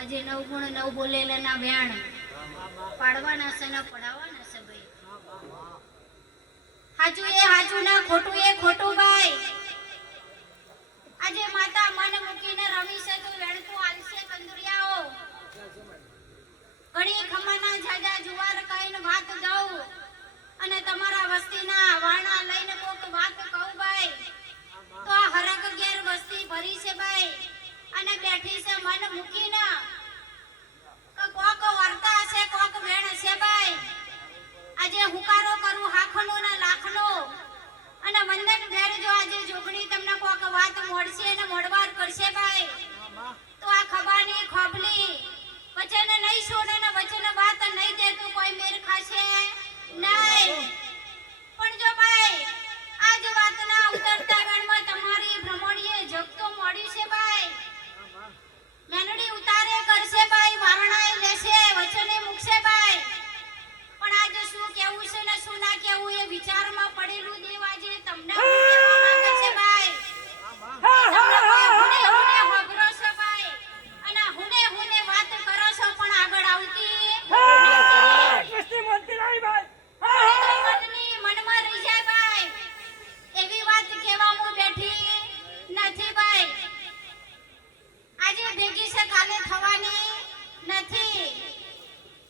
આજે 9 ગુણ 9 બોલેલા ના વ્યાણ પાડવાના છે ને પડાવવાના છે ભાઈ. હાચું એ હાચું ના ખોટું એ ખોટું ભાઈ. આજે માતા મન મૂકીને રમી છે તો વેણતું આલશે કંદુરિયાઓ. ઘણી ખમાના જાજા જુવાર કઈને વાત દઉં અને તમારા વસ્તીના વાણા લઈને કોક વાત કહું ભાઈ તો આ હરક ઘેર વસ્તી ભરી છે ભાઈ અને બેઠી છે મન મૂકીને કોક વર્તા છે કોક વેણ છે ભાઈ. આજે હુકારો કરું હાખનો ના લાખનો અને વંદન ઘેર જો આજે જોગણી તમને કોક વાત મોડશે ને મોડવાર કરશે ભાઈ તો આ ખબાની ખોબલી વચન નહીં છોડે ને વચન વાત નહીં દે તો કોઈ મેર ખાશે નહીં. પણ જો ભાઈ આજ વાતના ઉતરતા ગણમાં તમારી ભ્રમણીએ જગતો મોડી છે ભાઈ. મેનડી ઉતારે કરશે ભાઈ વારણાએ લેશે વચને મૂકશે ભાઈ. પણ આજે શું કેવું છે ને શું ના કેવું એ વિચારમાં પડેલું દેવ આજે તમને કહેવા માંગે છે ભાઈ. તમને કોઈ હુને હુને હોબરો છે ભાઈ અને હુને હુને વાત કરો છો પણ આગળ આવતી કૃષ્ણ મનતી નહીં ભાઈ. મનની મનમાં રહી જાય ભાઈ એવી વાત કહેવા હું બેઠી નથી ભાઈ. આજે ભેગી છે કાલે થવાની નથી.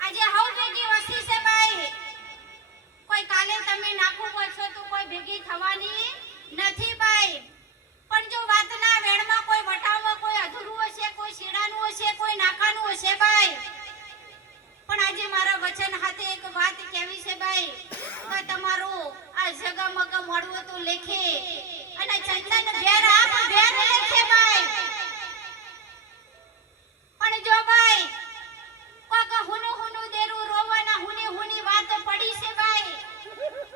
આજે હવ ભેગી વસી છે ભાઈ. કોઈ કાલે તમે નાખું પડશો તો કોઈ ભેગી થવાની નથી ભાઈ. પણ જો વાતના વેણમાં કોઈ વટાવમાં કોઈ અધૂરું હશે કોઈ શેડાનું હશે કોઈ નાકાનું હશે ભાઈ. પણ આજે મારા વચન હાથે એક વાત કહેવી છે ભાઈ કે તમારું આ જગમગ મળવું તો લેખે અને ચંદન ઘેર આપ ઘેર લેખે ભાઈ. પણ જો ભાઈ કોક હુનુ હુનુ દેરું રોવાના હુની હુની વાત પડી છે ભાઈ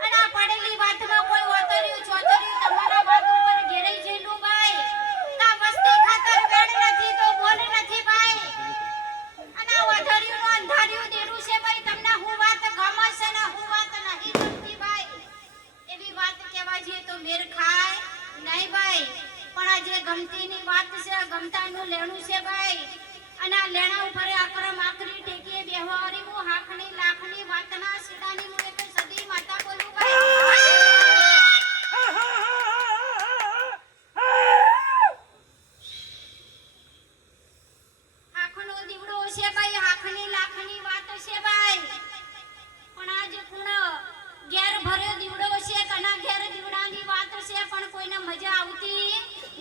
અને આ પડેલી વાતમાં કોઈ ઓતર્યું ચોતર્યું તમારા વાત ઉપર ઘેરાઈ જેલું ભાઈ. તા વસ્તી ખાતર વેણ નથી તો બોલ નથી ભાઈ અને ઓધર્યું નો અંધાર્યું દેરું છે ભાઈ. તમને હું વાત ગમે છે ને હું વાત નહીં ગમતી ભાઈ એવી વાત કહેવા જઈએ તો મેર ખાય નહીં ભાઈ. પણ આ જે ગમતીની વાત છે ગમતાનું લેણું છે ભાઈ અને આ લેણા ઉપર આક્રમ આકરી ટેકીએ બેહવારી હું હાખની લાખની વાતના સીડાની હું એક સદી માતા બોલું ભાઈ. હાખનો દીવડો છે ભાઈ હાખની લાખની વાત છે ભાઈ. પણ આજ કુણ ઘેર ભર્યો દીવડો છે કના ઘેર દીવડાની વાત છે પણ કોઈને મજા આવતી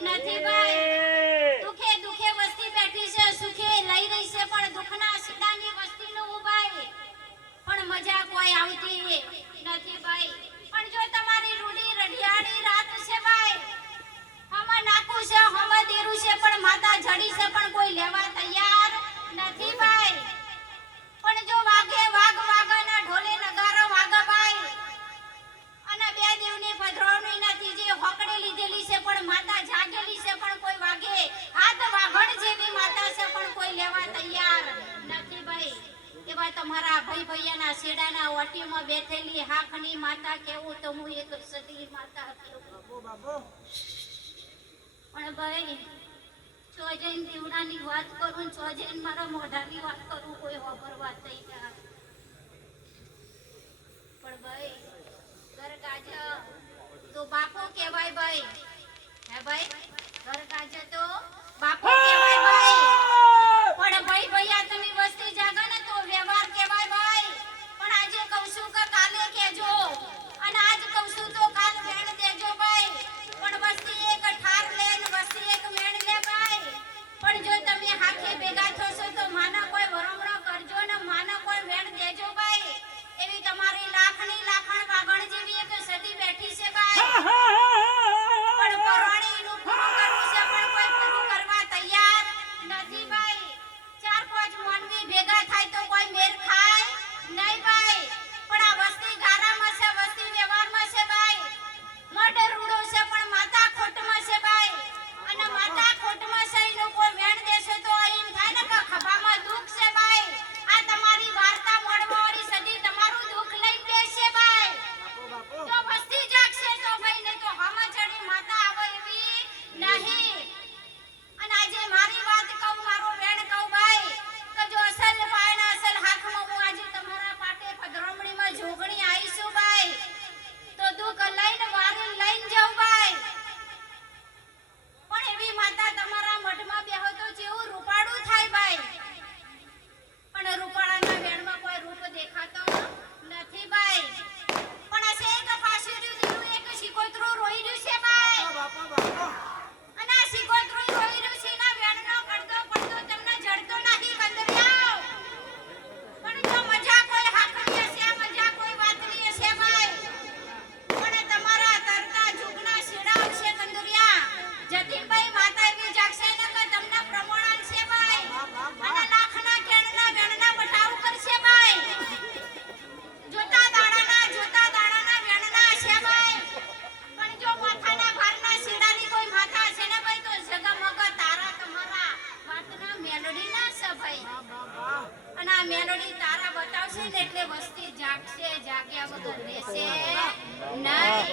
નથી ભાઈ. દુખે દુખે વસ્તી બેઠી છે સુખે લઈ રહી છે પણ દુખના સીડાની વસ્તીનું ઉભાઈ પણ મજા કોઈ આવતી નથી ભાઈ. પણ જો તમારી રૂડી રઢિયાળી રાત છે ભાઈ હમ નાકું છે હમ દેરું છે પણ માતા જડી છે પણ કોઈ લેવા તૈયાર નથી ભાઈ. પણ જો વાગે વાગ વાગના ઢોલે નગારો વાગા ભાઈ અને બે દેવની પધરાવણી નથી જે હોકડી લીધેલી છે પણ માતા જાગેલી છે પણ કોઈ વાગે હાથ વાઘણ જેવી માતા છે પણ કોઈ લેવા તૈયાર નથી ભાઈ. એવા તમારા ભાઈ ભૈયાના શેડાના ઓટીમાં બેઠેલી હાકની માતા કેવું તો હું એક સતી માતા કેવું. પણ ભાઈ ચોજન દીવડાની વાત કરું, ચોજન મારા મોઢાની વાત કરું, કોઈ વાપરવા થઈ ગયા. પણ ભાઈ ઘર ગાજા તો બાપો કહેવાય ભાઈ. હે ભાઈ ઘર ગાજા તો બાપો કહેવાય ભાઈ. પણ ભાઈ ભૈયા તમે વસ્તી જાગા ને તો વ્યવહાર કહેવાય ભાઈ. પણ આજે કહું છું કે કાલે કહેજો, અને આજ કહું છું તો કાલ વેણ દેજો ભાઈ. પણ વસ્તી એક ઠાર લે ને વસ્તી એક વેણ લે ભાઈ. પણ જો તમે હાથે ભેગા થશો તો માના કોઈ વરમણો કરજો ને માના કોઈ વેણ દેજો ભાઈ. એવી તમારી લાખની લાખણ વાગણ જેવી એક સતી બેઠી છે ભાઈ. પણ પરાણીનું પૂરું કરવું છે પણ કોઈ પૂરું કરવા તૈયાર નથી ભાઈ. ચાર પાંચ માનવી ભેગા થાય તો કોઈ મેર ખાય નહીં ભાઈ. પણ આ વસ્તી ગારામાં છે, વસ્તી વ્યવહારમાં છે ભાઈ. મર્ડર રૂડો છે પણ માતા ખોટમાં છે ભાઈ. અને માતા ખોટમાં છે એનો કોઈ વેણ દેશે તો એમ થાય ને કે ખભામાં દુઃખ છે ભાઈ. આ તમારી વાર્તા મોડવાળી સદી તમારું દુઃખ લઈ બેસે ભાઈ. જો વસ્તી જાગશે તો ભાઈ ને તો હમા ચડી માતા આવે એવી નહીં. અને આજે મારી વાત કહું, મારો વેણ કહું ભાઈ કે જો અસલ પાયણા અસલ હાથમાં હું આજે તમારા પાટે પધરામણીમાં જોગણી આવીશું ભાઈ તો દુઃખ લઈને વારે લઈને જાઉં ભાઈ. પણ એવી માતા તમારા મઢમાં બેહો તો જેવું રૂપાળું થાય ભાઈ. પણ રૂપાળાના વેણમાં કોઈ રૂપ દેખાતો નથી ભાઈ. પણ આ એક ફાંસીનું દીકરું એક શિકોતરું રોઈ રહ્યું છે ભાઈ. અને આ શિકોતરું રોઈ રહ્યું છે એના વેણનો પડતો પડતો તમને જડતો નથી કંદરિયાઓ. પણ જો મજા કોઈ હાકની હશે, આ મજા કોઈ વાતની હશે ભાઈ. પણ તમારા તરતા જુગના શેડા આવશે કંદરિયા. જતીનભાઈ માતા એવી જાગશે ને કે તમને પ્રમાણ છે ભાઈ. અને લાખના કેણના વેણના બટાવ કરશે ભાઈ. જોતા દાડાના વેણના છે ભાઈ. પણ જો માથાના ભારના શેડાની કોઈ માથા છે ને ભાઈ તો જગમગ તારા તમારા વાતના મેલોડી ના છે ભાઈ. અને આ મેલોડી તારા બતાવશે ને એટલે વસ્તી જાગશે, જાગ્યા વગર રહેશે નહીં.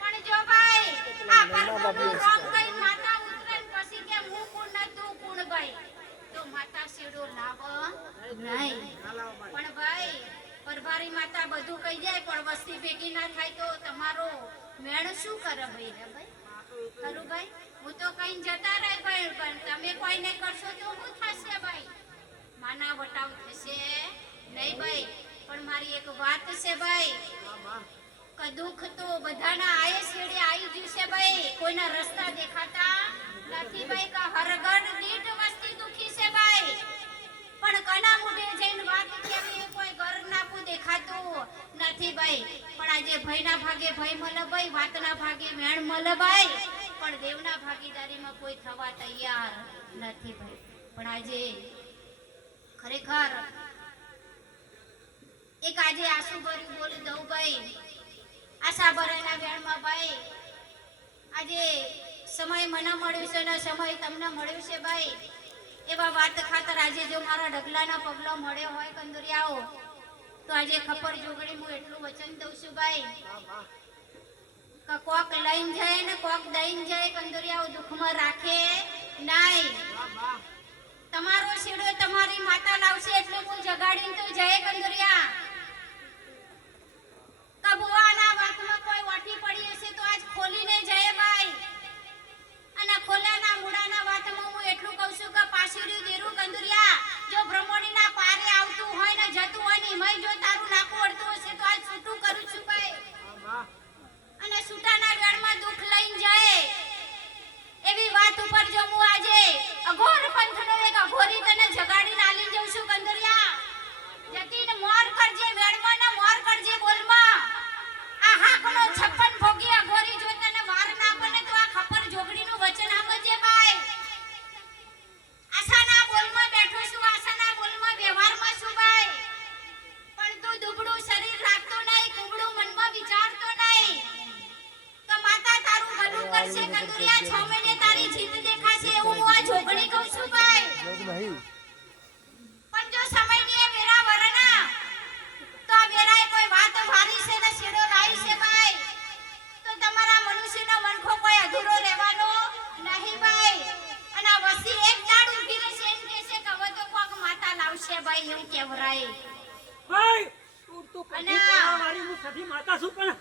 પણ જો ભાઈ આ પરબનું રોમ કઈ માતા ઉતરે ને પછી કે હું કોણ ને તું કોણ ભાઈ તો માતા શેડો લાવ નહીં. પણ ભાઈ પરભારી માતા બધું કહી જાય પણ વસ્તી ભેગી ના થાય તો તમારો મેળ શું કરે ભાઈ? હે ભાઈ ખરું ભાઈ? હું તો કઈ જતા રહે ભાઈ પણ તમે કોઈ નહીં કરશો તો શું થશે ભાઈ? માના વટાવ થશે નહીં ભાઈ. પણ મારી એક વાત છે ભાઈ કે દુઃખ તો બધાના આયે છેડે આવી ગયું છે ભાઈ. કોઈના રસ્તા દેખાતા નથી ભાઈ. કે હરગઢ દીઠ વસ્તી દુખી છે ભાઈ. પણ કના મુઢે જઈને વાત કેવી કોઈ ઘર નાકું દેખાતું નથી ભાઈ. પણ આજે ભયના ભાગે ભય મળે ભાઈ, વાતના ભાગે વેણ મળે ભાઈ. પણ દેવના ભાગીદારીમાં કોઈ થવા તૈયાર નથી ભાઈ. પણ આજે ખરેખર એક આજે આંસુ ભર્યું બોલી દઉં ભાઈ. આશા ભરાના વેણમાં ભાઈ આજે સમય મને મળ્યું છે ને સમય તમને મળ્યું છે ભાઈ. એવા વાત ખાતર આજે જો મારા ડગલાના પગલો મળ્યો હોય કંદરિયાઓ તો આજે ખબર જોગણી હું એટલું વચન દઉં છું ભાઈ કે કોક લઈને જાય ને કોક દઈને જાય કંદરિયાઓ દુઃખમાં રાખે નહીં. તમારો શેડો તમારી માતા લાવશે એટલે હું જગાડીને તો જાય કંદરિયા. કબુઆના વાતમાં કોઈ વાટી પડી હશે તો આજ ખોલીને જાય ભાઈ. અને ખોલાના મુડાના વાતમાં હું એટલું કહું છું કે પાછળ્યું દેરું કંદરિયા જો બ્રહ્મણીના પારે આવતું હોય ને જતું હોય ને એમાંય જો તારું નાકું અડતું હશે તો આજ છૂટું કરું છું ભાઈ. અને છૂટાના વેણમાં દુઃખ લઈને જાય એવી વાત ઉપર જો હું આજે અઘોર પંથનો એક અઘોરી તને જગાડીને આલી જઉં છું કંદરિયા. જતીને મોર કરજે અને મારી હું સધી માતા છું પણ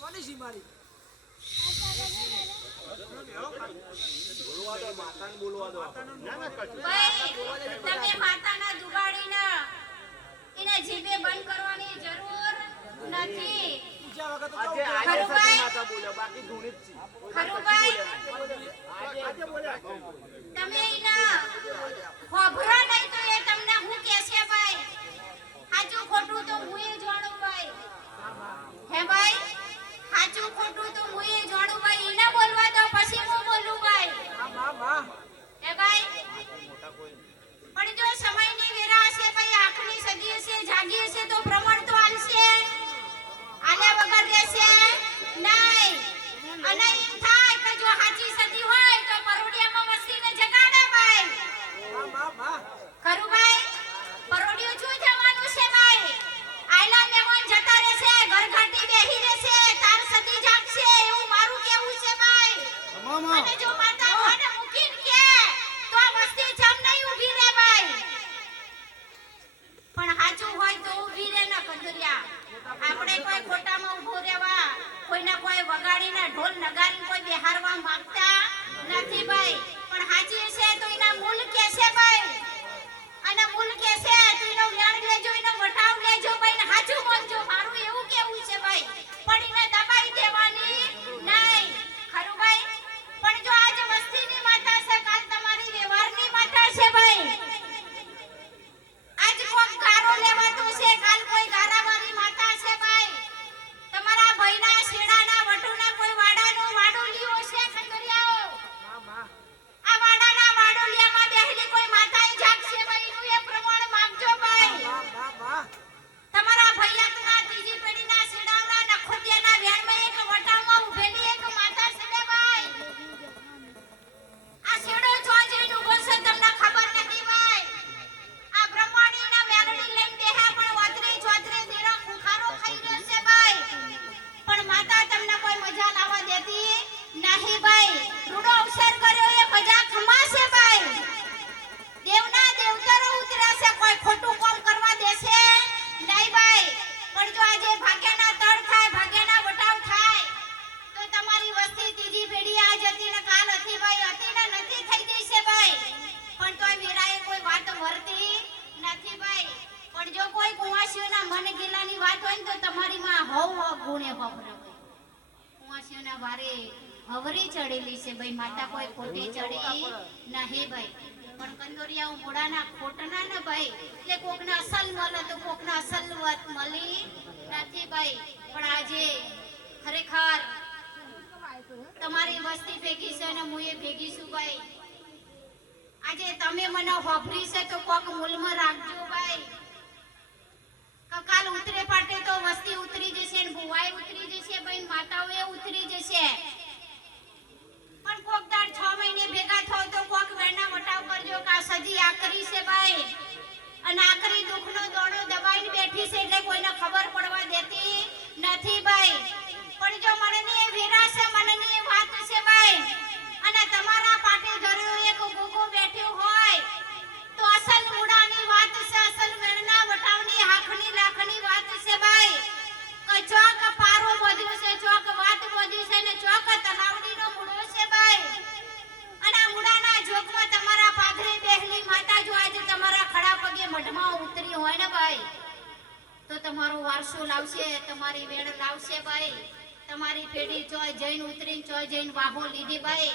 કોની સી મારી ભાઈ તમે માતાના દુગાડીને એને જીભે બંધ કરવાની જરૂર નથી. પૂછ્યા વગર તો આજે કેવું આજે ખરું ભાઈ? સતી માતા બોલ્યો બાકી ધૂણી જ છે ખરું ભાઈ? આજે બોલ્યા તમે એના ખોભરો નહીં તો એ તમને હું કહેશે ભાઈ? સાચું ખોટું તો હું એ જાણું ભાઈ. હે ભાઈ? સાચું ખોટું તો હું એ જાણું ભાઈ. એને બોલવા દો પછી હું બોલું ભાઈ. માં હે ભાઈ? પણ જો સમયની વેરા હશે ભાઈ, આંખની સદી હશે, જાગી હશે તો પ્રમાણ તો આલશે. આલ્યા વગર રહેશે નહીં. અને એમ થાય કે જો સાચી સદી હોય તો પરોડિયામાં વસીને જગાડે ભાઈ. ખરું ભાઈ? પરોડિયું શું જવાનું છે ભાઈ? આયલા મહેમાન જતા રહેશે, ઘરઘાટી બેહી રહેશે, તાર સદી જાગશે એવું મારું કેવું છે ભાઈ. અને જો માતા મને મૂકીને કે તો આ વસ્તી જમ નહીં ઊભી રહે ભાઈ. પણ સાચું હોય તો ઊભી રહે ને કંદરિયા. આપણે કોઈ ખોટામાં ઊભો રહેવા, કોઈને કોઈ વગાડીને ઢોલ નગારીને કોઈ બેહારવા માંગતા નથી ભાઈ. પણ સાચી છે તો એના મૂલ કેસે ભાઈ. અને મૂલ કેસે તો એનો વ્યાણ લેજો, એનો વટાવ લેજો ભાઈ, ને સાચું બોલજો. મારું એવું કેવું છે ભાઈ. પણ એને દબાઈ દેવાની નહીં. ખરું ભાઈ? પણ જો આજ વસ્તીની માતા છે, કાલ તમારી વ્યવહારની માતા છે ભાઈ. આજ કોક ગારો લેવાતો છે, કાલ કોઈ ગારાવાળી માતા છે ભાઈ. તમારા ભાઈના શેડાના વટુના કોઈ વાડાનું વાડોલિયો છે કંદરિયાઓ. આ વાડાના વાડોલિયામાં બેહેલી કોઈ માતાએ જાગશે ભાઈ, એનું એ પ્રમાણ માંગજો ભાઈ. તમારા ભૈયાના ત્રીજી પેઢીના શેડાના નખોદિયાના વેણમાં એક વટાવમાં ઊભેલી એક માતા છે ને ભાઈ. આ શેડો જો જઈને ઊભો છે તમને ખબર નથી ભાઈ. આ બ્રહ્માણીના વેલડી લઈને બેહ્યા પણ વાતરી ચોતરી દેરા ખુખારો ખાઈ ગયો છે ભાઈ. પણ માતા તમને કોઈ મજા લાવવા દેતી નહીં ભાઈ. રૂડો અવસર કર્યો એ મજા ખમાશે ભાઈ. દેવના દેવતરો ઉતરાશે, કોઈ ખોટું કામ કરવા દેશે નહીં ભાઈ. પણ જો આજે ભાગ્યના તળ થાય, ભાગ્યના વટાવ થાય તો તમારી વસ્તી ત્રીજી પેઢી આજ હતી ને કાલ હતી ભાઈ, હતી ને નથી થઈ જશે ભાઈ. પણ તોય વીરાએ કોઈ વાત વર્તી નથી ભાઈ. પણ જો કોઈ કુંવાસીઓના મન ગીલાની વાત હોય ને તો તમારી માં હવ ગુણે વપરા ભાઈ. કુંવાસીઓના વારે હવરી ચડેલી છે ભાઈ, માતા કોઈ ખોટી ચડી નહીં ભાઈ. પણ કંદોરિયાઓ મોડાના ખોટના ને ભાઈ, એટલે કોકના અસલ મળે તો કોકના અસલ વાત મળી નથી ભાઈ. પણ આજે ખરેખર તમારી વસ્તી ભેગી છે ને હું એ ભેગી છું ભાઈ. આજે તમે મને હોભરી છે તો કોક મૂલમાં રાખજો ભાઈ. કાલ ઉતરે પાટે તો વસ્તી ઉતરી જશે ને ભુવાઈ ઉતરી જશે ભાઈ, માતાઓએ ઉતરી જશે. પણ કોક દાડ 6 મહિને ભેગા થો તો કોક વેણના વટાવ કરજો કે આ સદી આકરી છે ભાઈ. અને આકરી દુખનો દોણો દબાઈને બેઠી છે એટલે કોઈને ખબર પડવા દેતી નથી ભાઈ. પણ જો મનની એ વેરા છે, મનની એ વાત છે ભાઈ, અને તમારા પાટે ઘરે એક ગોગો બેઠ્યો હોય તો અસલ મુડાની વાત છે, અસલ વેણના વટાવની હાખની લાખની વાત છે ભાઈ. કે ચોક પારો બોધ્યો છે, ચોક વાત બોધી છે ને ચોક તલાવડીનો મુડો છે ભાઈ. અને આ મુડાના જોગમાં તમારા પાઘરી બેહલી માતા જો આજે તમારા ખડા પગે મઢમાં ઉતરી હોય ને ભાઈ તો તમારો વારસો લાવશે, તમારી વેણ લાવશે ભાઈ. તમારી પેઢી ચોય જઈને ઉતરીને ચોય જઈને વાહો લીધી ભાઈ.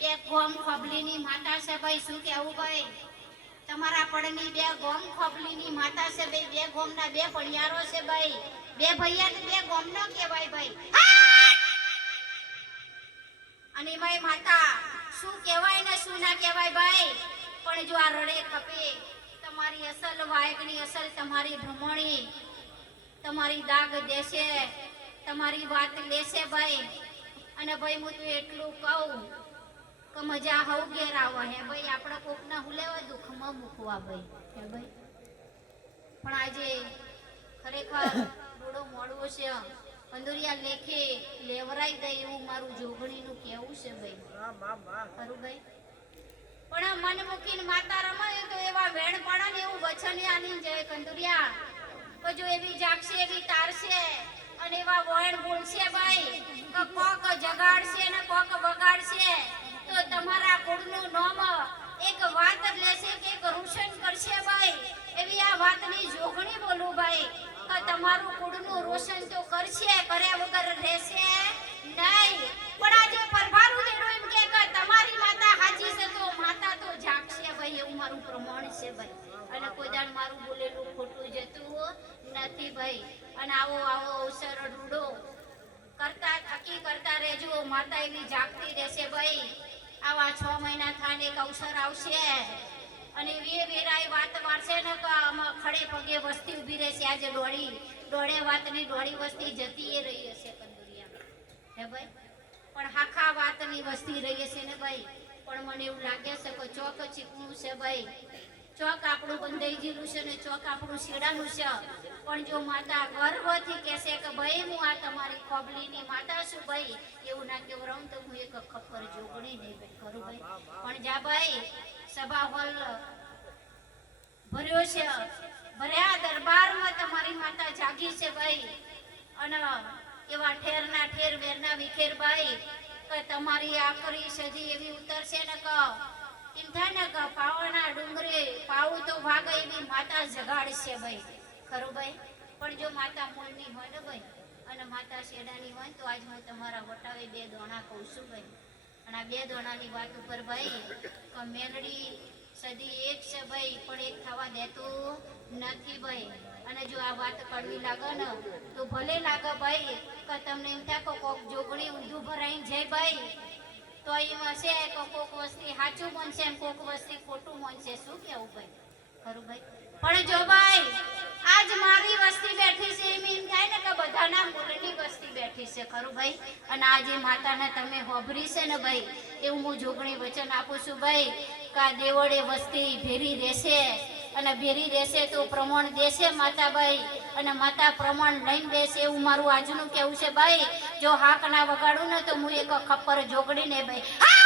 બે ગોમ ખોબલીની માતા છે ભાઈ. શું કહેવું ભાઈ? તમારા પડની બે ગોમ ખોબલીની માતા છે ભાઈ. બે ગોમના બે પણિયારો છે ભાઈ. બે ભૈયા બે ગોમ નો કહેવાય ભાઈ. અને ભાઈ માતા શું કહેવાય ને શું ના કહેવાય ભાઈ. પણ જો આ રડે ખપે તમારી અસલ વાયકની અસલ તમારી ભ્રમણી તમારી દાગ દેશે, તમારી વાત લેશે ભાઈ. અને ભાઈ હું તો એટલું કહું કે મજા હવ ઘેર આવો હે ભાઈ. આપણે કોકના હુલેવા દુઃખમાં મૂકવા ભાઈ હે ભાઈ. પણ આજે ખરેખર થોડો મોડવો છે. કંદોરિયા લેખે લેવરાઈ દે એવું મારું જોગણીનું કહેવું છે ભાઈ. ખરું ભાઈ? પણ મન મૂકીને માતા રમાય તો એવા વેણ પડે ને એવું વચન આની જાય કંદોરિયા. તો જો એવી જાગશે એવી તારશે અને એવા વણ બોલશે ભાઈ કે કોક જગાડશે ને કોક વગાડશે તો તમારા કુળનું નામ એક વાત જ લેશે કે એક રોશન કરશે ભાઈ એવી આ વાતની જોગણી બોલું ભાઈ કે તમારું કુળનું રોશન તો કરશે કર્યા વગર રહેશે નહીં પણ આજે પરભારું દેડો એમ કે તમારી માતા હાજી છે તો માતા તો જાગશે ભાઈ એવું મારું પ્રમાણ છે ભાઈ અને કોઈ દાડ મારું બોલેલું ખોટું જતું નથી ભાઈ અને આવો આવો અવસર રૂડો કરતા થકી કરતા રહેજો માતા એવી જાગતી રહેશે ભાઈ આવા 6 મહિના થાને એક અવસર આવશે અને વેરાય વાત વારશે ને તો આમાં ખડે પગે વસ્તી ઊભી રહેશે આજે દોડે વાતની દોડી વસ્તી જતી રહી હશે કંદુરિયામાં હે ભાઈ પણ હાખા વાતની વસ્તી રહી હશે ને ભાઈ પણ મને એવું લાગે છે કે ચોક ચીકણું છે ભાઈ ચોક આપણું બંધાઈ ગયેલું છે ને ચોક આપણું શેડાનું છે પણ જો માતા ગર્વથી કહેશે કે ભાઈ હું આ તમારી ખોબલીની માતા છું ભાઈ એવું ના કેવરાવું તો હું એક ખપ્પર જોગણી નહીં ભાઈ કરું ભાઈ પણ જા ભાઈ સભા હોલ ભર્યો છે ભર્યા દરબારમાં તમારી માતા જાગી છે ભાઈ અને એવા ઠેરના ઠેર વેરના વિખેર ભાઈ કે તમારી આખરી સદી એવી ઉતરશે ને કે એમ થાય ને કે પાવાના ડુંગરે પાવું તો ભાગે એવી માતા જગાડશે ભાઈ ખરું ભાઈ પણ જો માતા મૂળની હોય ને ભાઈ અને માતા શેડાની હોય તો આજ હું તમારા વટાવે 2 દોણા કહું છું ભાઈ અને આ 2 દોણાની વાત ઉપર ભાઈ કે મેલડી સદી એક છે ભાઈ પણ એક થવા દેતું નથી ભાઈ અને જો આ વાત કડવી લાગે ને તો ભલે લાગે ભાઈ કે તમને એમ થાય કે કોક જોગણી ઊંધું ભરાઈને જાય ભાઈ તો એમ હશે કે કોક વસ્તી સાચું બનશે ને કોક વસ્તી ખોટું બનશે શું કેવું ભાઈ ખરું ભાઈ પણ જો ભાઈ આજ મારી વસ્તી બેઠી છે એમ થાય ને કે બધાના મૂળની વસ્તી બેઠી છે ખરું ભાઈ અને આજે માતાને તમે હોભરી છે ને ભાઈ એવું હું જોગણી વચન આપું છું ભાઈ કે આ દેવળે વસ્તી ભેરી રહેશે અને ભેરી રહેશે તો પ્રમાણ દેશે માતાબાઈ અને માતા પ્રમાણ લઈને દેશે એવું મારું આજનું કેવું છે ભાઈ જો હાક ના વગાડું ને તો હું એક ખપ્પર જોગડીને ભાઈ